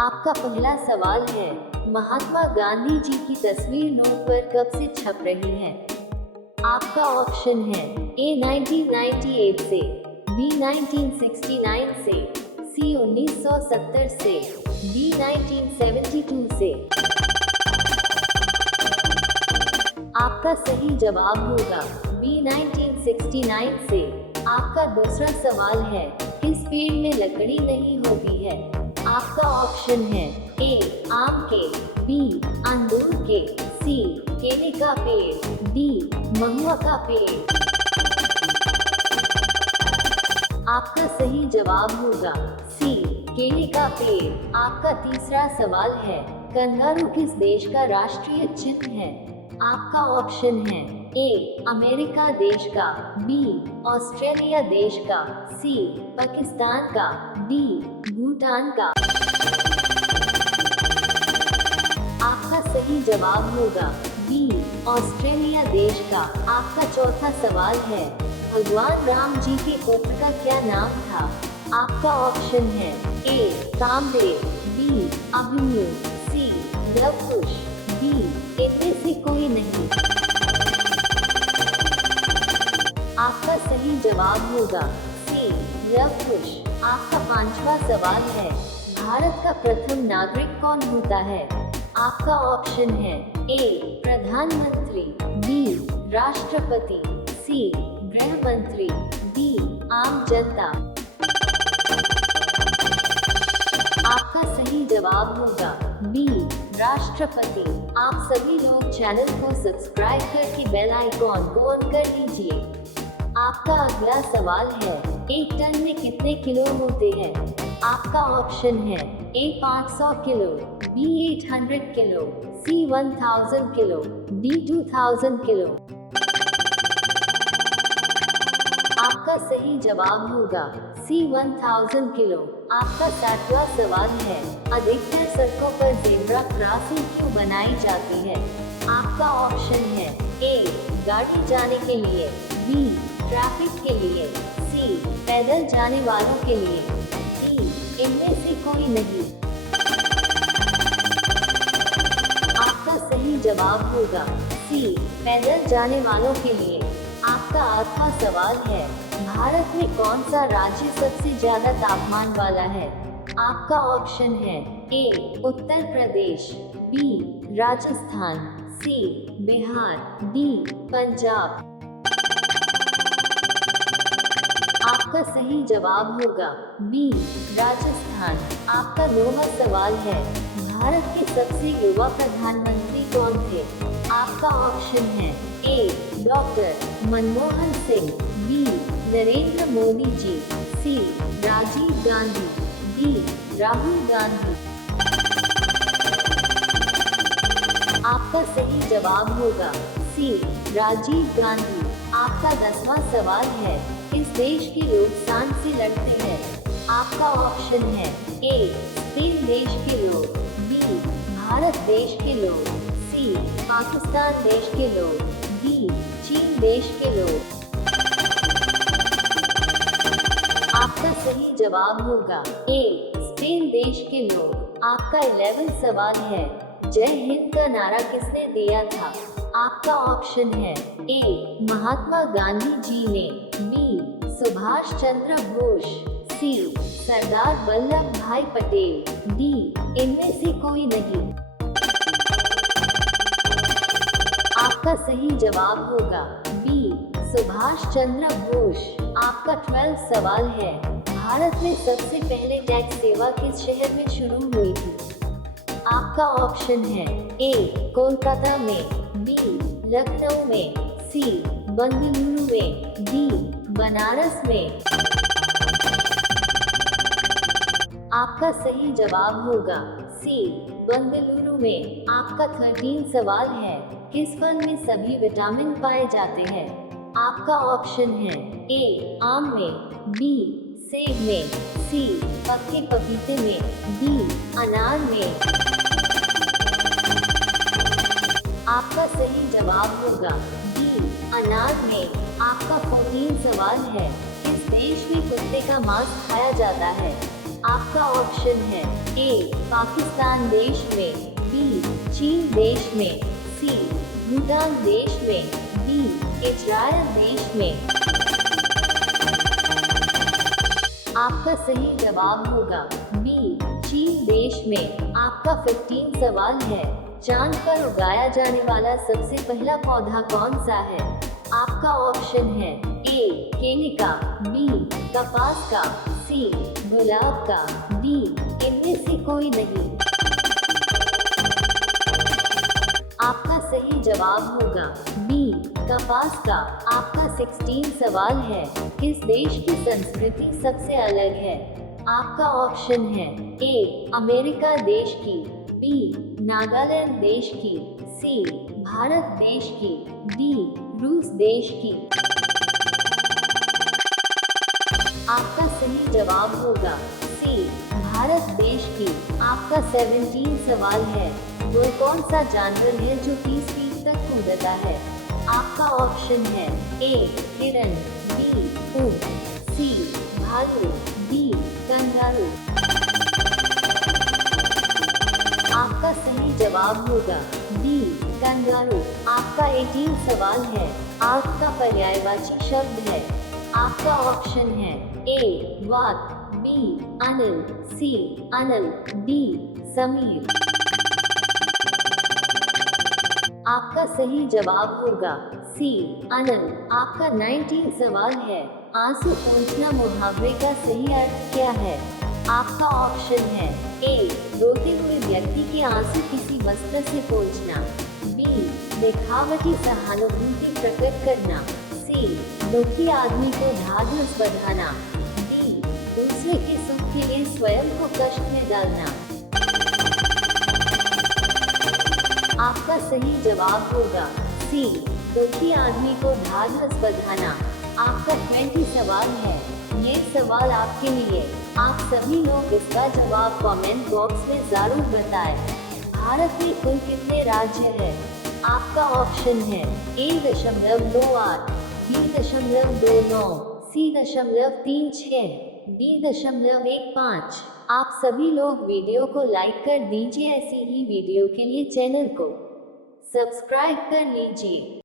आपका पहला सवाल है, महात्मा गांधी जी की तस्वीर नोट पर कब से छप रही है? आपका ऑप्शन है ए 1998 से, बी 1969 से, सी 1970 से, डी 1972 से। आपका सही जवाब होगा बी 1969 से। आपका दूसरा सवाल है, किस पेड़ में लकड़ी नहीं होती है? आपका ऑप्शन है ए आम के, बी अंगूर के, सी केले का पेड़, डी महुआ का पेड़। आपका सही जवाब होगा सी केले का पेड़। आपका तीसरा सवाल है, कंगारू किस देश का राष्ट्रीय चिन्ह है? आपका ऑप्शन है ए अमेरिका देश का, बी ऑस्ट्रेलिया देश का, सी पाकिस्तान का, डी भूटान का। आपका सही जवाब होगा बी ऑस्ट्रेलिया देश का। आपका चौथा सवाल है, भगवान राम जी के पुत्र का क्या नाम था? आपका ऑप्शन है ए कामदेव, बी अभिमन्यु, सी लवकुश, डी इनमें से कोई नहीं। आपका सही जवाब होगा सी लवकुश। आपका पांचवा सवाल है, भारत का प्रथम नागरिक कौन होता है? आपका ऑप्शन है ए प्रधानमंत्री, बी राष्ट्रपति, सी गृह मंत्री, डी आम जनता। आपका सही जवाब होगा बी राष्ट्रपति। आप सभी लोग चैनल को सब्सक्राइब करके बेल आइकॉन को ऑन कर लीजिए। आपका अगला सवाल है, एक टन में कितने किलो होते हैं? आपका ऑप्शन है ए 500 किलो, बी 800 किलो, सी 1000 किलो, डी 2000 किलो। आपका सही जवाब होगा सी 1000 किलो। आपका सातवां सवाल है, अधिकतर सड़कों पर ज़ेब्रा क्रॉसिंग क्यों बनाई जाती है? आपका ऑप्शन है ए गाड़ी जाने के लिए, बी ट्रैफिक के लिए, सी पैदल जाने वालों के लिए, डी इनमें से कोई नहीं। आपका सही जवाब होगा सी पैदल जाने वालों के लिए। आपका आठवां सवाल है, भारत में कौन सा राज्य सबसे ज्यादा तापमान वाला है? आपका ऑप्शन है ए उत्तर प्रदेश, बी राजस्थान, सी बिहार, डी पंजाब। आपका सही जवाब होगा बी राजस्थान। आपका 9वां सवाल है, भारत के सबसे युवा प्रधानमंत्री कौन थे? आपका ऑप्शन है ए डॉक्टर मनमोहन सिंह, बी नरेंद्र मोदी जी, सी राजीव गांधी, डी राहुल गांधी। आपका सही जवाब होगा सी राजीव गांधी। आपका 10वां सवाल है, इस देश के लोग सांप से लड़ते हैं? आपका ऑप्शन है ए स्पेन देश के लोग, बी भारत देश के लोग, सी पाकिस्तान देश के लोग, डी चीन देश के लोग। आपका सही जवाब होगा ए स्पेन देश के लोग। आपका 11वां सवाल है, जय हिंद का नारा किसने दिया था? आपका ऑप्शन है ए महात्मा गांधी जी ने, बी सुभाष चंद्र बोस, सी सरदार वल्लभ भाई पटेल, डी इनमें से कोई नहीं। आपका सही जवाब होगा बी सुभाष चंद्र बोस। आपका 12वां सवाल है, भारत में सबसे पहले टैक्स सेवा किस शहर में शुरू हुई थी? आपका ऑप्शन है ए कोलकाता में, बी लखनऊ में, सी बेंगलुरु में, डी बनारस में। आपका सही जवाब होगा सी बेंगलुरु में। आपका 13वां सवाल है, किस फल में सभी विटामिन पाए जाते हैं? आपका ऑप्शन है ए आम में, बी सेब में, सी पक्के पपीते में, डी अनार में। आपका सही जवाब होगा डी अनार में। आपका 14वां सवाल है, किस देश में कुत्ते का मांस खाया जाता है? आपका ऑप्शन है ए पाकिस्तान देश में, बी चीन देश में, सी भूटान देश में, डी इजराइल देश में। आपका सही जवाब होगा बी चीन देश में। आपका 15 सवाल है, चांद पर उगाया जाने वाला सबसे पहला पौधा कौन सा है? आपका ऑप्शन है ए केले का, बी कपास का, सी गुलाब का, डी इनमें से कोई नहीं। आपका सही जवाब होगा बी कपास का। आपका 16 सवाल है, किस देश की संस्कृति सबसे अलग है? आपका ऑप्शन है ए अमेरिका देश की, बी नागालैंड देश की, सी भारत देश की, डी रूस देश की। आपका सही जवाब होगा सी भारत देश की। आपका 17 सवाल है, वो कौन सा जानवर है जो 30 फीट तक कूदता है? आपका ऑप्शन है ए हिरन, बी ऊंट, सी भालू, डी कंगारू। आपका सही जवाब होगा डी कंगारू। आपका 18 सवाल है, आग का पर्यायवाची शब्द है। आपका ऑप्शन है ए वात, बी अनिल, सी अनल, डी समीर। आपका सही जवाब होगा सी अनल। आपका 19 सवाल है, आंसू पोंछना मुहावरे का सही अर्थ क्या है? आपका ऑप्शन है ए रोते हुए व्यक्ति के आंसू किसी वस्त्र से पोंछना, बी दिखावटी सहानुभूति प्रकट करना, सी दुखी आदमी को ढाढ़स बंधाना, डी दूसरे के सुख के लिए स्वयं को कष्ट में डालना। आपका सही जवाब होगा सी दुखी आदमी को ढाढ़स बंधाना। आपका 20 सवाल है, ये सवाल आपके लिए। आप सभी लोग इसका जवाब कमेंट बॉक्स में जरूर बताएं। भारत में कुल कितने राज्य हैं? आपका ऑप्शन है A.28, B.29, C.36, D.15। आप सभी लोग वीडियो को लाइक कर दीजिए। ऐसी ही वीडियो के लिए चैनल को सब्सक्राइब कर लीजिए।